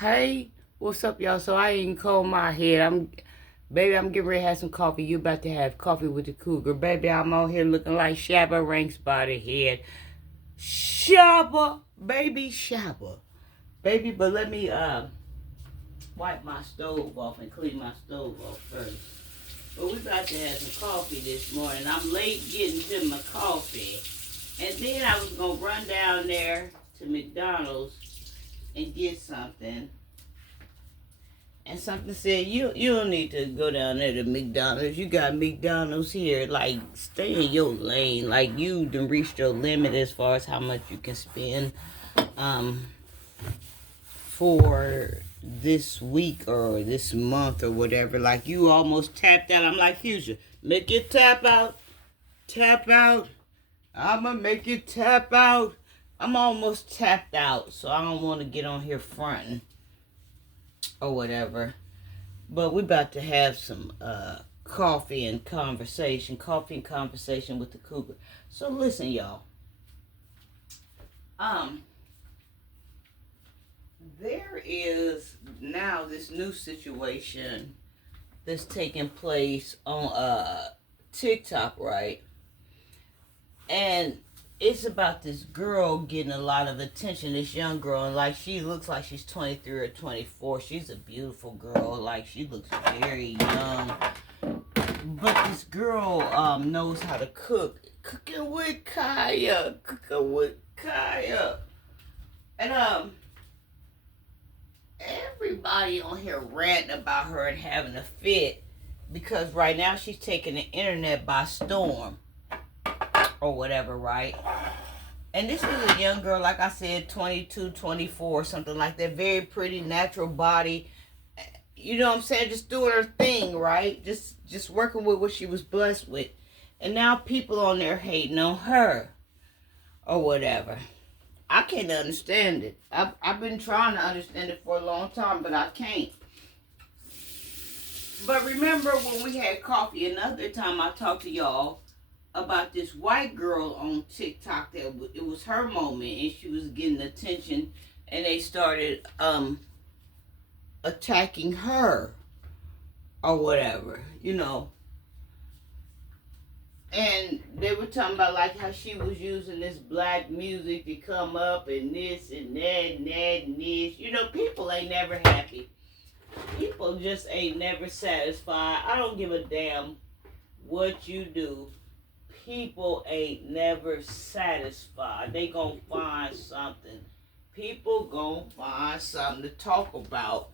Hey, what's up, y'all? So I ain't combed my head. Baby, I'm getting ready to have some coffee. You about to have coffee with the Cougar. Baby, I'm out here looking like Shabba Ranks by the head. Shabba, baby, Shabba. Baby, but let me wipe my stove off and clean my stove off first. But we about to have some coffee this morning. I'm late getting to my coffee. And then I was going to run down there to McDonald's and get something. And something said, you don't need to go down there to McDonald's. You got McDonald's here. Like, stay in your lane. Like, you done reached your limit as far as how much you can spend for this week or this month or whatever. Like, you almost tapped out. I'm like, Fuchsia, make it tap out. Tap out. I'ma make it tap out. I'm almost tapped out, so I don't want to get on here fronting or whatever. But we about to have some coffee and conversation with the Cougar. So listen, y'all. There is now this new situation that's taking place on TikTok, right? And it's about this girl getting a lot of attention, this young girl, and like she looks like she's 23 or 24. She's a beautiful girl, like she looks very young. But this girl knows how to cook. Cooking with Kaya. And everybody on here ranting about her and having a fit because right now she's taking the internet by storm. Or whatever, right? And this is a young girl, like I said, 22, 24, something like that. Very pretty, natural body. You know what I'm saying? Just doing her thing, right? Just working with what she was blessed with. And now people on there hating on her. Or whatever. I can't understand it. I've been trying to understand it for a long time, but I can't. But remember when we had coffee, another time I talked to y'all about this white girl on TikTok that it was her moment and she was getting attention and they started attacking her or whatever, you know. And they were talking about like how she was using this black music to come up and this and that and that and this. You know, people ain't never happy. People just ain't never satisfied. I don't give a damn what you do. People ain't never satisfied. They gonna find something. People gonna find something to talk about.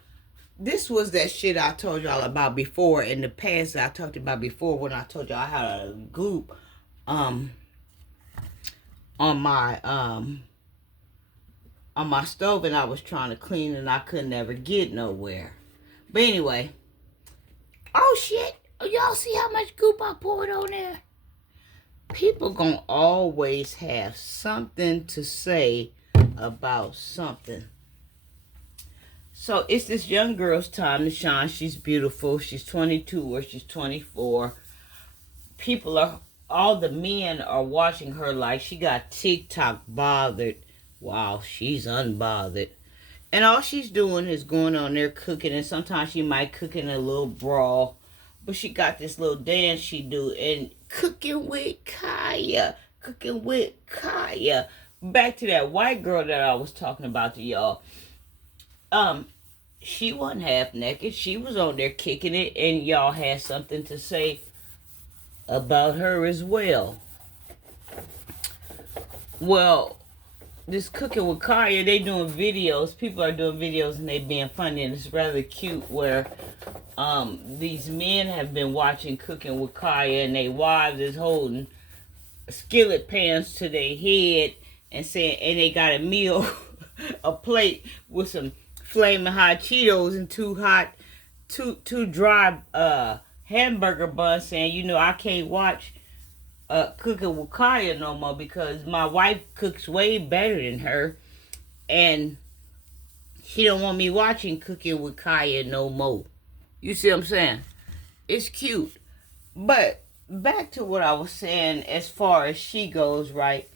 This was that shit I told y'all about before in the past that I talked about before when I told y'all I had a goop on my stove and I was trying to clean and I could never get nowhere. But anyway. Oh shit. Y'all see how much goop I poured on there? People gonna always have something to say about something. So it's this young girl's time to shine. She's beautiful. She's 22 or she's 24. All the men are watching her like she got TikTok bothered. Wow, she's unbothered. And all she's doing is going on there cooking. And sometimes she might cook in a little brawl. But she got this little dance she do. And cooking with Kaya. Back to that white girl that I was talking about to y'all. She wasn't half naked. She was on there kicking it. And y'all had something to say about her as well. Well, this cooking with Kaya, they doing videos. People are doing videos and they being funny. And it's rather cute where these men have been watching Cooking with Kaya and their wives is holding skillet pans to their head and saying, and they got a meal, a plate with some flaming hot Cheetos and two dry hamburger buns saying, you know, I can't watch Cooking with Kaya no more because my wife cooks way better than her and she don't want me watching Cooking with Kaya no more. You see what I'm saying? It's cute. But back to what I was saying as far as she goes, right?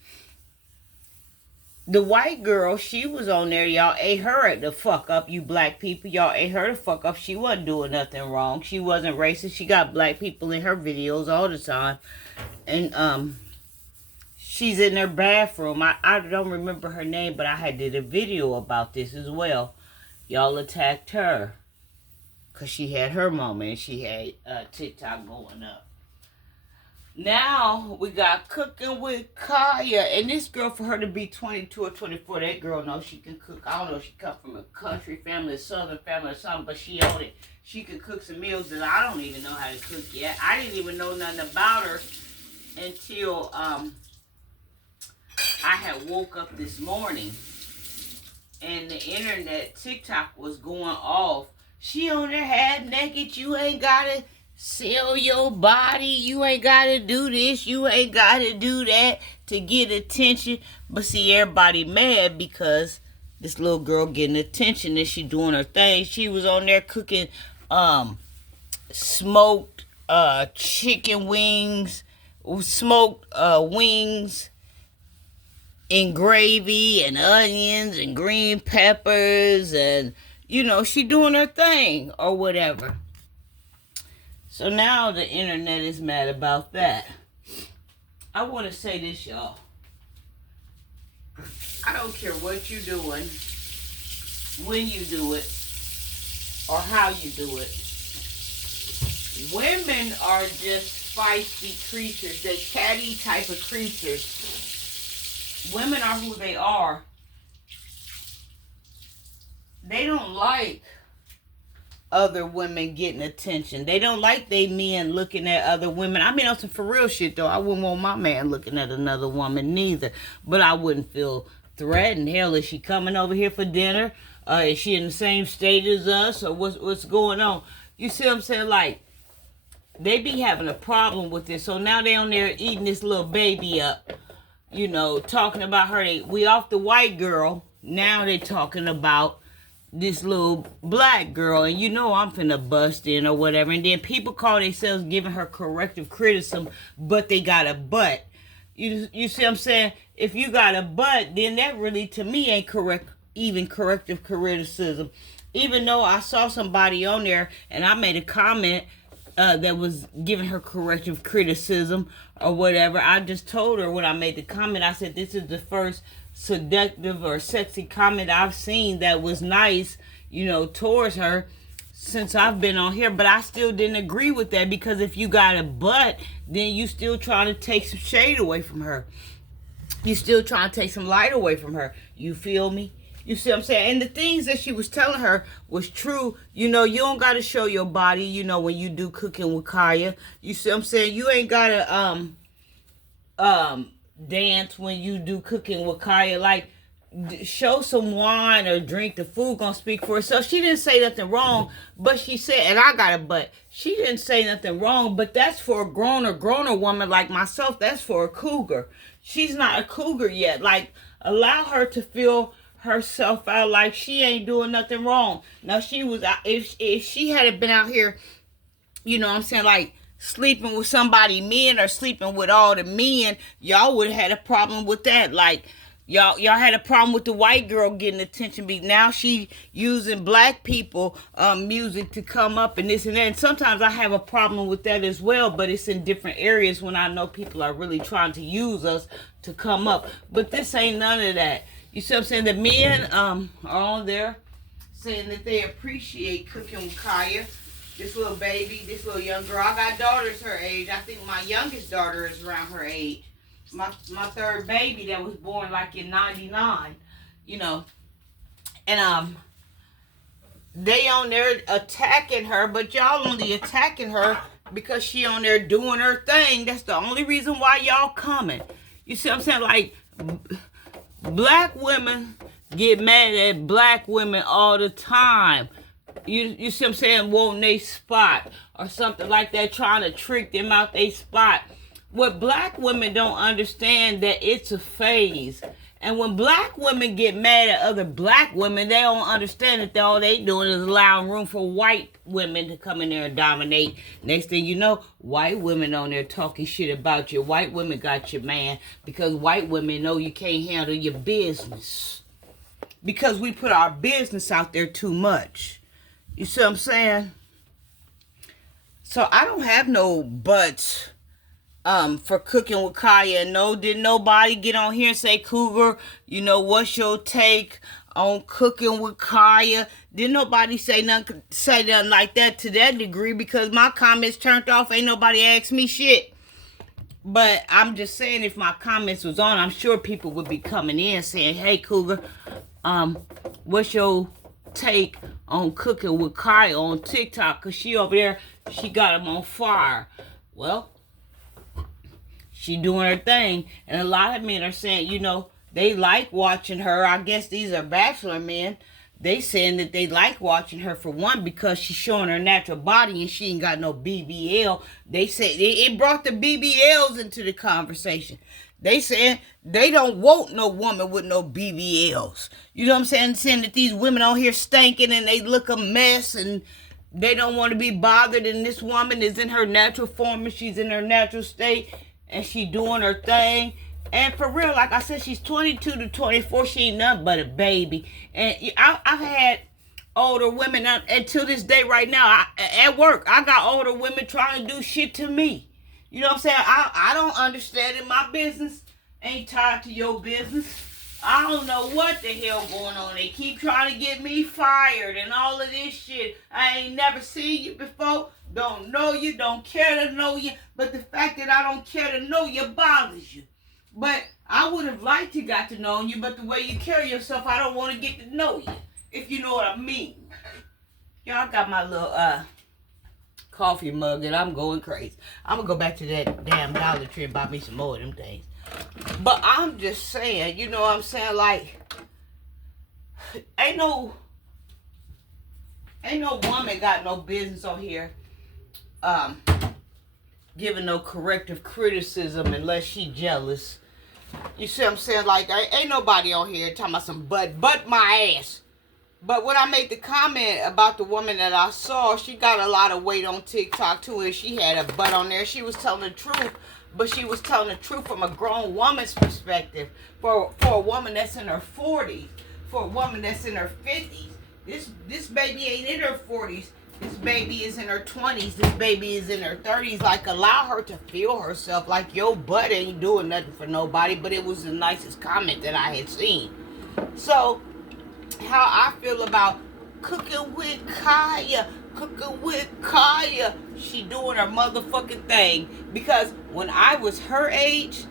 The white girl, she was on there. Y'all ate her the fuck up, you black people. Y'all ate her the fuck up. She wasn't doing nothing wrong. She wasn't racist. She got black people in her videos all the time. And she's in her bathroom. I don't remember her name, but I had did a video about this as well. Y'all attacked her because she had her moment and she had TikTok going up. Now we got Cooking with Kaya, and this girl, for her to be 22 or 24, that girl knows she can cook. I don't know if she come from a country family, a southern family or something, but she owned it. She can cook some meals that I don't even know how to cook yet. I didn't even know nothing about her until I had woke up this morning and the internet, TikTok was going off. She on there half naked. You ain't gotta sell your body. You ain't gotta do this. You ain't gotta do that to get attention. But see, everybody mad because this little girl getting attention and she doing her thing. She was on there cooking smoked chicken wings, smoked wings in gravy and onions and green peppers, and you know, she doing her thing or whatever. So now the internet is mad about that. I want to say this, y'all. I don't care what you're doing, when you do it, or how you do it. Women are just feisty creatures. They're catty type of creatures. Women are who they are. They don't like other women getting attention. They don't like they men looking at other women. I mean, on some for real shit though. I wouldn't want my man looking at another woman neither. But I wouldn't feel threatened. Hell, is she coming over here for dinner? Is she in the same state as us? Or what's going on? You see what I'm saying? Like, they be having a problem with this. So now they on there eating this little baby up. You know, talking about her. We off the white girl. Now they talking about this little black girl, and you know I'm finna bust in or whatever. And then people call themselves giving her corrective criticism, but they got a butt. You see what I'm saying? If you got a butt, then that really to me ain't corrective criticism. Even though I saw somebody on there and I made a comment that was giving her corrective criticism or whatever, I just told her when I made the comment, I said this is the first seductive or sexy comment I've seen that was nice, you know, towards her since I've been on here. But I still didn't agree with that, because if you got a butt, then you still trying to take some shade away from her. You still trying to take some light away from her. You feel me? You see what I'm saying? And the things that she was telling her was true. You know, you don't got to show your body, you know, when you do Cooking with Kaya. You see what I'm saying? You ain't got to dance when you do Cooking with Kaya. Like, show some wine or drink. The food gonna speak for itself. She didn't say nothing wrong, but she said, and I got a but, she didn't say nothing wrong, but that's for a grown woman like myself. That's for a cougar. She's not a cougar yet. Like, allow her to feel herself out like she ain't doing nothing wrong. Now, she was, if she had been out here, you know what I'm saying, like sleeping with somebody men or sleeping with all the men, y'all would have had a problem with that. Like, y'all had a problem with the white girl getting attention. But now she using black people music to come up and this and that. And sometimes I have a problem with that as well, but it's in different areas when I know people are really trying to use us to come up. But this ain't none of that. You see what I'm saying? The men are on there saying that they appreciate Cooking with Kaya. This little baby, this little young girl. I got daughters her age. I think my youngest daughter is around her age. My third baby that was born like in 99, you know. And they on there attacking her, but y'all only attacking her because she on there doing her thing. That's the only reason why y'all coming. You see what I'm saying? Like, black women get mad at black women all the time. You see what I'm saying? Wanting they spot or something like that, trying to trick them out they spot. What black women don't understand, that it's a phase. And when black women get mad at other black women, they don't understand that all they doing is allowing room for white women to come in there and dominate. Next thing you know, white women on there talking shit about you. White women got your man because white women know you can't handle your business. Because we put our business out there too much. You see what I'm saying? So I don't have no buts for cooking with Kaya. No, didn't nobody get on here and say, Cougar, you know, what's your take on cooking with Kaya? Didn't nobody say nothing like that to that degree because my comments turned off. Ain't nobody asked me shit. But I'm just saying, if my comments was on, I'm sure people would be coming in saying, hey, Cougar, what's your take on cooking with Kaya on TikTok? Because she over there, she got him on fire. Well, she doing her thing. And a lot of men are saying, you know, they like watching her. I guess these are bachelor men. They saying that they like watching her for one because she's showing her natural body and she ain't got no BBL. They say it brought the BBLs into the conversation. They saying they don't want no woman with no BBLs. You know what I'm saying? Saying that these women out here stinking and they look a mess and they don't want to be bothered. And this woman is in her natural form and she's in her natural state and she doing her thing. And for real, like I said, she's 22 to 24. She ain't nothing but a baby. And I've had older women, and to this day right now, at work, I got older women trying to do shit to me. You know what I'm saying? I don't understand it. My business ain't tied to your business. I don't know what the hell going on. They keep trying to get me fired and all of this shit. I ain't never seen you before. Don't know you. Don't care to know you. But the fact that I don't care to know you bothers you. But I would have liked to got to know you, but the way you carry yourself, I don't want to get to know you, if you know what I mean. Y'all got my little coffee mug, and I'm going crazy. I'm going to go back to that damn Dollar Tree and buy me some more of them things. But I'm just saying, you know what I'm saying? Like, ain't no woman got no business on here giving no corrective criticism unless she jealous. You see what I'm saying? Like, ain't nobody on here talking about some but my ass. But when I made the comment about the woman that I saw, she got a lot of weight on TikTok too, and she had a butt on there. She was telling the truth, but she was telling the truth from a grown woman's perspective. For a woman that's in her 40s, for a woman that's in her 50s, this baby ain't in her 40s. This baby is in her 20s. This baby is in her 30s. Like, allow her to feel herself. Like, your butt ain't doing nothing for nobody. But it was the nicest comment that I had seen. So, how I feel about cooking with Kaya. Cooking with Kaya. She doing her motherfucking thing. Because when I was her age,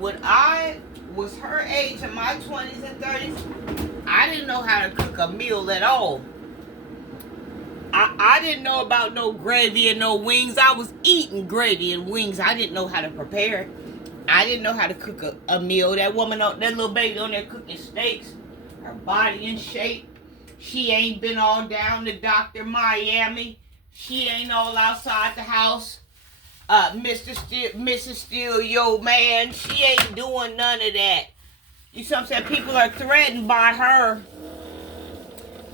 in my 20s and 30s, I didn't know how to cook a meal at all. I didn't know about no gravy and no wings. I was eating gravy and wings. I didn't know how to prepare it. I didn't know how to cook a meal. That woman, that little baby on there cooking steaks, her body in shape. She ain't been all down to Dr. Miami. She ain't all outside the house. Mrs. Steele, yo man, she ain't doing none of that. You see what I'm saying? People are threatened by her.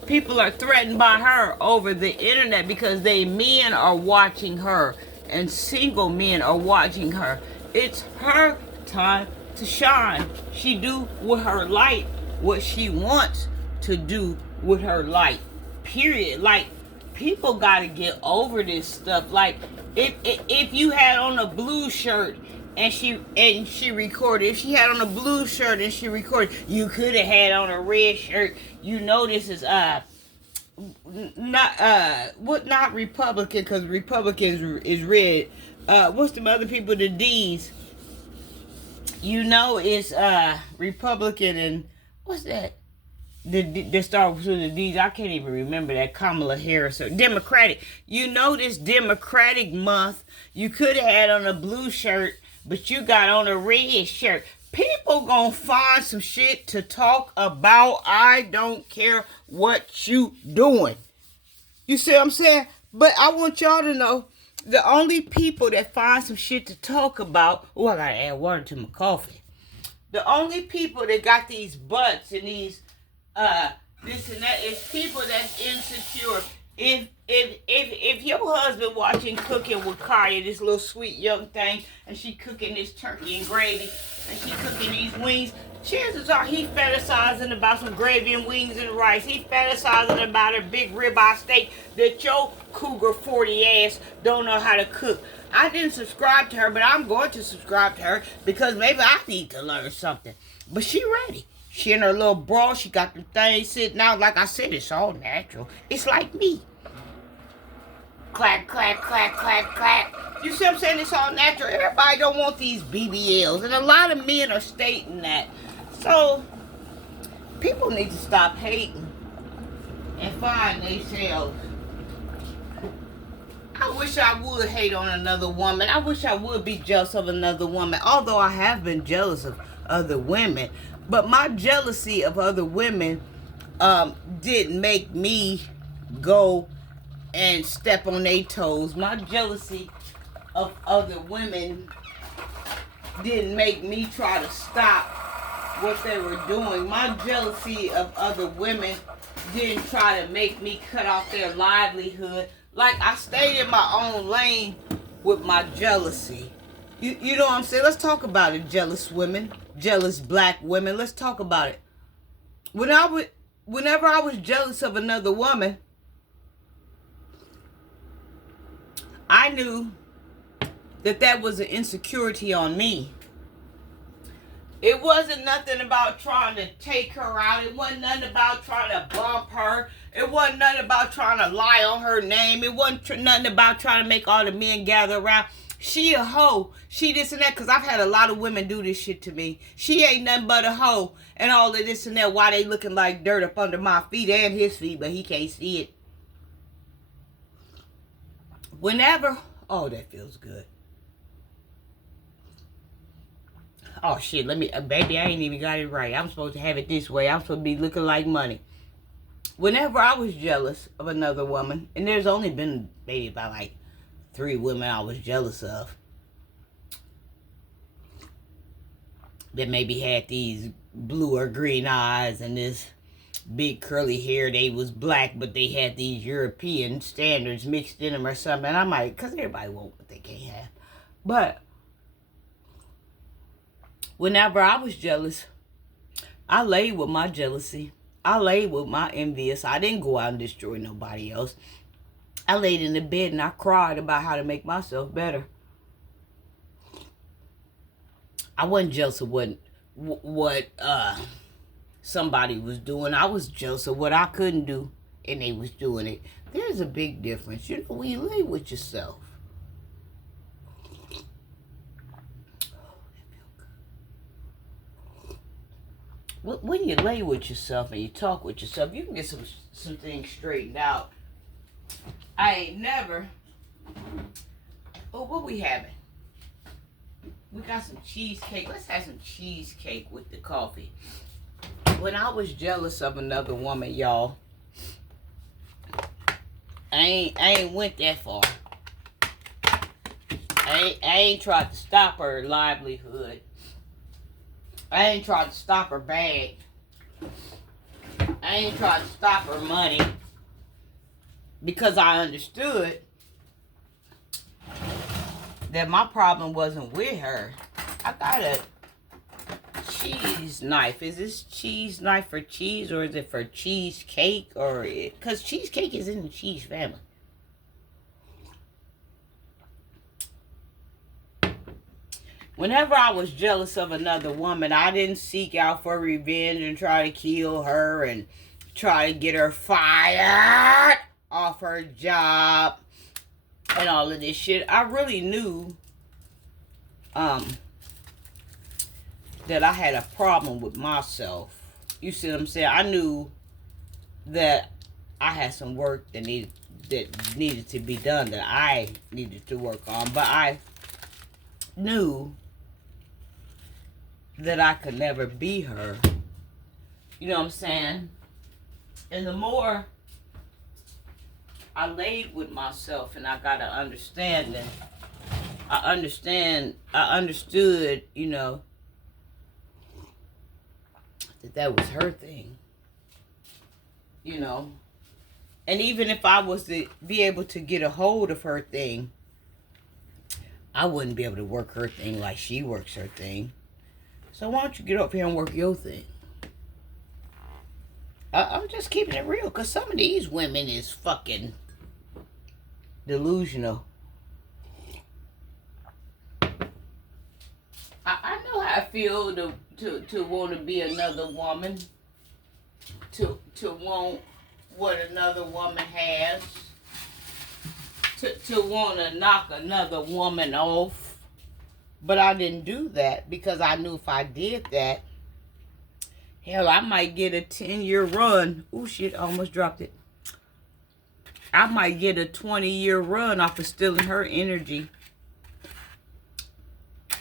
People are threatened by her over the internet because men are watching her and single men are watching her. It's her time to shine. She do with her light what she wants to do with her light. Period. Like, people gotta get over this stuff. Like, if you had on a blue shirt and she recorded, if she had on a blue shirt and she recorded, you could have had on a red shirt. You know this is not Republican, because Republicans is red. What's the other people, the D's? You know it's Republican and what's that? The start with the D's. I can't even remember that. Kamala Harris or Democratic. You know this Democratic month. You could have had on a blue shirt, but you got on a red shirt. People gonna find some shit to talk about. I don't care what you doing. You see what I'm saying? But I want y'all to know, the only people that find some shit to talk about... Oh, I gotta add water to my coffee. The only people that got these butts and these this and that is people that's insecure. If your husband watching Cooking with Kaya, this little sweet young thing, and she cooking this turkey and gravy, and she cooking these wings, chances are he fantasizing about some gravy and wings and rice. He fantasizing about a big ribeye steak that your Cougar 40 ass don't know how to cook. I didn't subscribe to her, but I'm going to subscribe to her because maybe I need to learn something. But she ready. She in her little bra. She got the thing sitting out. Like I said, it's all natural. It's like me. Clack, clack, clack, clack, clack. You see what I'm saying? It's all natural. Everybody don't want these BBLs. And a lot of men are stating that. So, people need to stop hating and find themselves. I wish I would hate on another woman. I wish I would be jealous of another woman. Although I have been jealous of other women. But my jealousy of other women didn't make me go and step on their toes. My jealousy of other women didn't make me try to stop what they were doing. My jealousy of other women didn't try to make me cut off their livelihood. Like, I stayed in my own lane with my jealousy. You know what I'm saying? Let's talk about it, jealous women. Jealous black women. Let's talk about it. Whenever I was jealous of another woman, I knew that was an insecurity on me. It wasn't nothing about trying to take her out. It wasn't nothing about trying to bump her. It wasn't nothing about trying to lie on her name. It wasn't nothing about trying to make all the men gather around. She a hoe. She this and that. Because I've had a lot of women do this shit to me. She ain't nothing but a hoe. And all of this and that. Why they looking like dirt up under my feet and his feet. But he can't see it. Whenever. Oh, that feels good. Oh, shit. Baby, I ain't even got it right. I'm supposed to have it this way. I'm supposed to be looking like money. Whenever I was jealous of another woman. And there's only been maybe about like 3 women I was jealous of. That maybe had these blue or green eyes and this big curly hair. They was black, but they had these European standards mixed in them or something. And I'm like, because everybody want what they can't have. But whenever I was jealous, I laid with my jealousy. I laid with my envious. I didn't go out and destroy nobody else. I laid in the bed and I cried about how to make myself better. I wasn't jealous of what somebody was doing. I was jealous of what I couldn't do and they was doing it. There's a big difference. You know, when you lay with yourself. When you lay with yourself and you talk with yourself, you can get some things straightened out. I ain't never. Oh, what we having? We got some cheesecake. Let's have some cheesecake with the coffee. When I was jealous of another woman, y'all, I ain't went that far. I ain't tried to stop her livelihood. I ain't tried to stop her bag. I ain't tried to stop her money. Because I understood that my problem wasn't with her. I got a cheese knife. Is this cheese knife for cheese or is it for cheesecake? Because cheesecake is in the cheese family. Whenever I was jealous of another woman, I didn't seek out for revenge and try to kill her and try to get her fired off her job and all of this shit. I really knew that I had a problem with myself. You see what I'm saying? I knew that I had some work that needed to be done, that I needed to work on. But I knew that I could never be her. You know what I'm saying? And the more I laid with myself and I got an understanding, I understood, you know, that was her thing. You know. And even if I was to be able to get a hold of her thing, I wouldn't be able to work her thing like she works her thing. So why don't you get up here and work your thing? I'm just keeping it real, because some of these women is fucking delusional. I know how I feel to want to be another woman, to want what another woman has, to want to knock another woman off. But I didn't do that because I knew if I did that, hell, I might get a 10-year run. Oh, shit, I almost dropped it. I might get a 20-year run off of stealing her energy.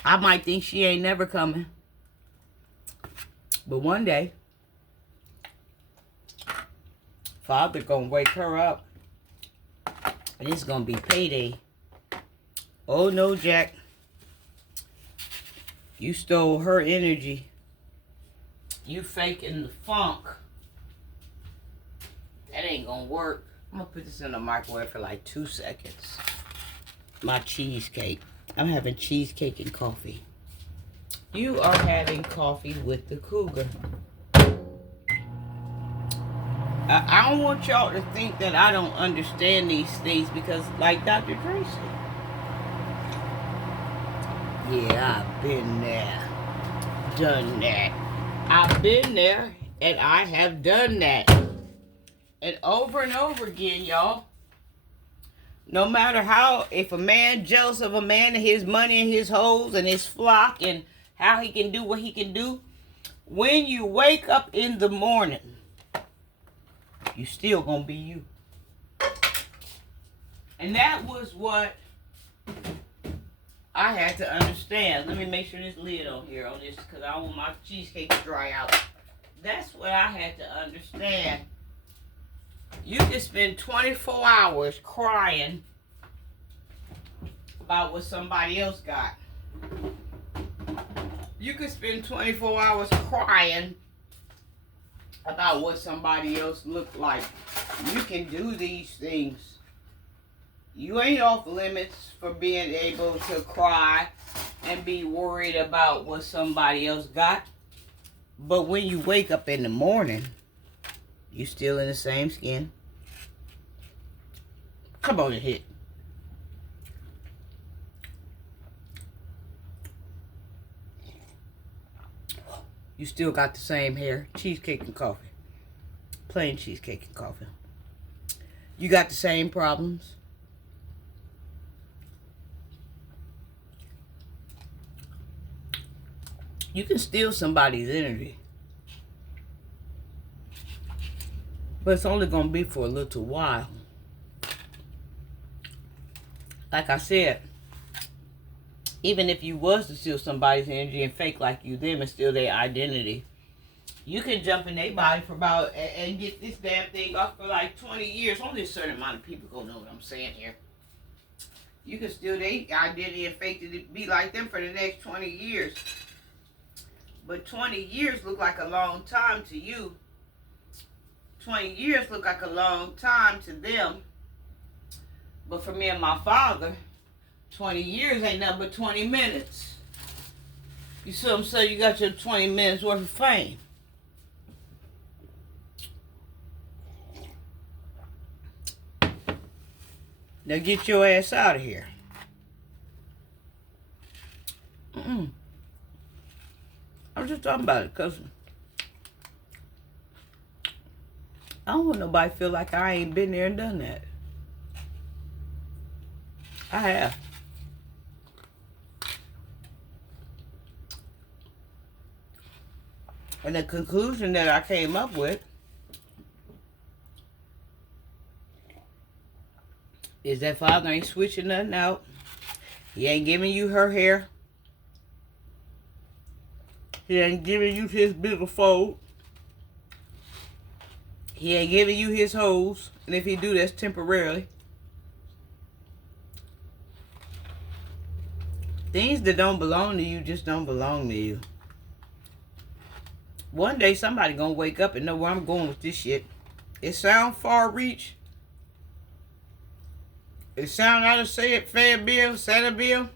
I might think she ain't never coming. But one day, Father gonna wake her up. And it's gonna be payday. Oh, no, Jack. You stole her energy. You faking the funk. That ain't gonna work. I'm gonna put this in the microwave for like 2 seconds. My cheesecake. I'm having cheesecake and coffee. You are having coffee with the Cougar. I don't want y'all to think that I don't understand these things because, like Dr. Dre said, yeah, I've been there, done that. I've been there, and I have done that. And over again, y'all. No matter how, if a man jealous of a man and his money and his hoes and his flock and how he can do what he can do, when you wake up in the morning, you still gonna be you. And that was what I had to understand. Let me make sure this lid on here on this because I don't want my cheesecake to dry out. That's what I had to understand. You can spend 24 hours crying about what somebody else got. You can spend 24 hours crying about what somebody else looked like. You can do these things. You ain't off limits for being able to cry and be worried about what somebody else got. But when you wake up in the morning, you still in the same skin. Come on and hit. You still got the same hair. Cheesecake and coffee. Plain cheesecake and coffee. You got the same problems. You can steal somebody's energy. But it's only going to be for a little while. Like I said, even if you was to steal somebody's energy and fake like you them and steal their identity, you can jump in their body for about, and get this damn thing off for like 20 years. Only a certain amount of people gonna know what I'm saying here. You can steal their identity and fake it to be like them for the next 20 years. But 20 years look like a long time to you. 20 years look like a long time to them. But for me and my father, 20 years ain't nothing but 20 minutes. You see what I'm saying? You got your 20 minutes worth of fame. Now get your ass out of here. I'm just talking about it because I don't want nobody to feel like I ain't been there and done that. I have. And the conclusion that I came up with is that Father ain't switching nothing out. He ain't giving you her hair. He ain't giving you his billfold. He ain't giving you his hose. And if he do, that's temporarily. Things that don't belong to you just don't belong to you. One day somebody gonna wake up and know where I'm going with this shit. It sound far reach. It sound out of say it Fayetteville, Centerville.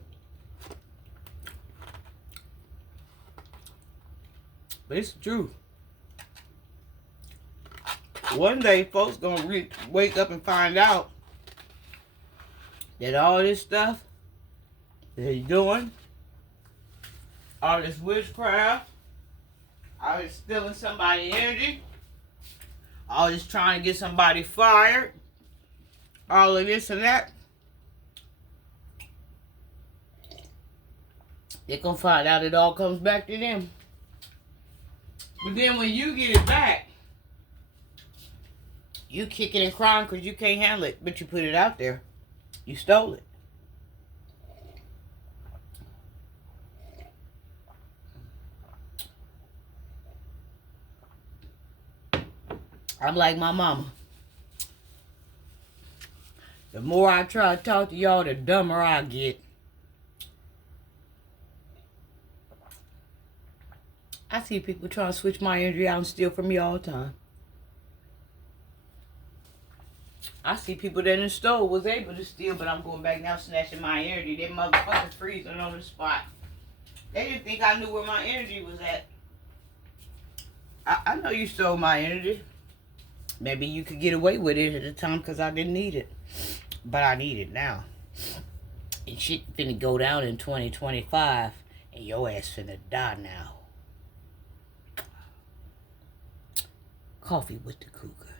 But it's the truth. One day folks gonna wake up and find out that all this stuff that he's doing, all this witchcraft, all this stealing somebody's energy, all this trying to get somebody fired, all of this and that, they're gonna find out it all comes back to them. But then when you get it back, you kicking and crying because you can't handle it, but you put it out there. You stole it. I'm like my mama. The more I try to talk to y'all, the dumber I get. I see people trying to switch my energy out and steal from me all the time. I see people that in store was able to steal, but I'm going back now snatching my energy. They motherfuckers freezing on the spot. They didn't think I knew where my energy was at. I know you stole my energy. Maybe you could get away with it at the time because I didn't need it. But I need it now. And shit finna go down in 2025. And your ass finna die now. Coffee with the Cougar.